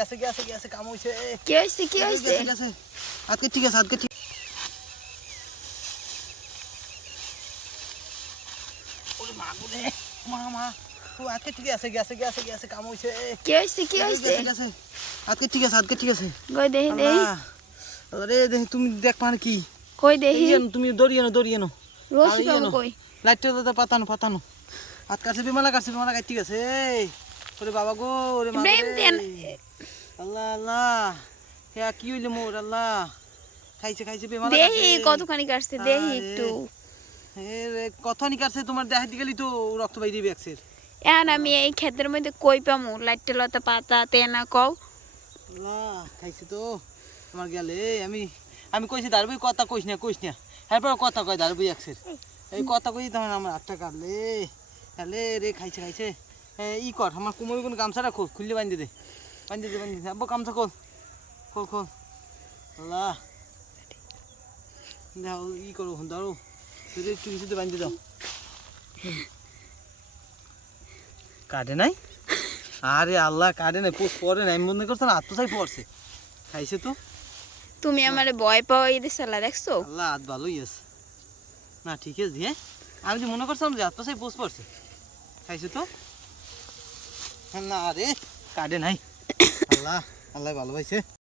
গেছে গেছে গেছে কাম হইছে কি হয়েছে কি হয়েছে গেছে গেছে আজকে ঠিক আছে আজকে ঠিক ওরে মা গো রে মা মা ও আজকে ঠিক আছে গেছে গেছে গেছে কাম হইছে কি হয়েছে কি হয়েছে গেছে গেছে আজকে ঠিক আছে আজকে ঠিক আছে কই দেখি দেখি আল্লাহ আরে দেখি তুমি দেখ পান কি কই দেখি এই তুমি দড়িয়ে নো দড়িয়ে নো রশি আর পাবো ইয়ে কই লাইটটা দাদা পাতানো পাতানো হাত কাছে বিমালা কাছে বিমালা কাটতে গেছে ওরে বাবা গো ওরে মা ইব্রাহিম দেন আল্লাহ আল্লাহ। হে কি হইলে মোর আল্লাহ? খাইছে খাইছে বিমালা দেখি কতখানি কাটছে দেখি একটু। হে রে তোমার দেখাইতে গেলি তো রক্ত বাইরে ব্যাগসের এখন আমি এই ক্ষেতের মধ্যে কই পামু? লাইটটা লতা পাতা তেনা কও। আল্লাহ খাইছে তো। আমার গেলে আমি আমি কইছি দাঁড়বই কথা কইস না কইস না। এরপর কথা কয় দাঁড়বই একসের এই কথা কই তখন আমার আটটা কাটলে। তাহলে রে খাইছে খাইছে। ই কর আমার কুমোর কোন গামছাটা খোল খুললে বান্ধি দে। বান্ধি দে বান্ধি আব্বু গামছা খোল। খোল খোল। আল্লাহ। দাও ই করো দাও যদি একটু কিছুতে বান্ধি দাও। কাটে নাই? আরে আল্লাহ কাটে নাই পোষ পরে নাই। মনে করছি না আত্মসাই পড়ছে। খাইছে তো? তুমি আমারে ভয় পাওয়া এদের সালা দেখছ? আল্লাহ হাত ভালোই আছে। না ঠিক আছে হ্যাঁ? আমি যে মনে করছিলাম যে আত্মসাই পোষ পড়ছে। খাইছে তো? না রে কাটে নাই। আল্লাহ আল্লাহ ভালো পাইছে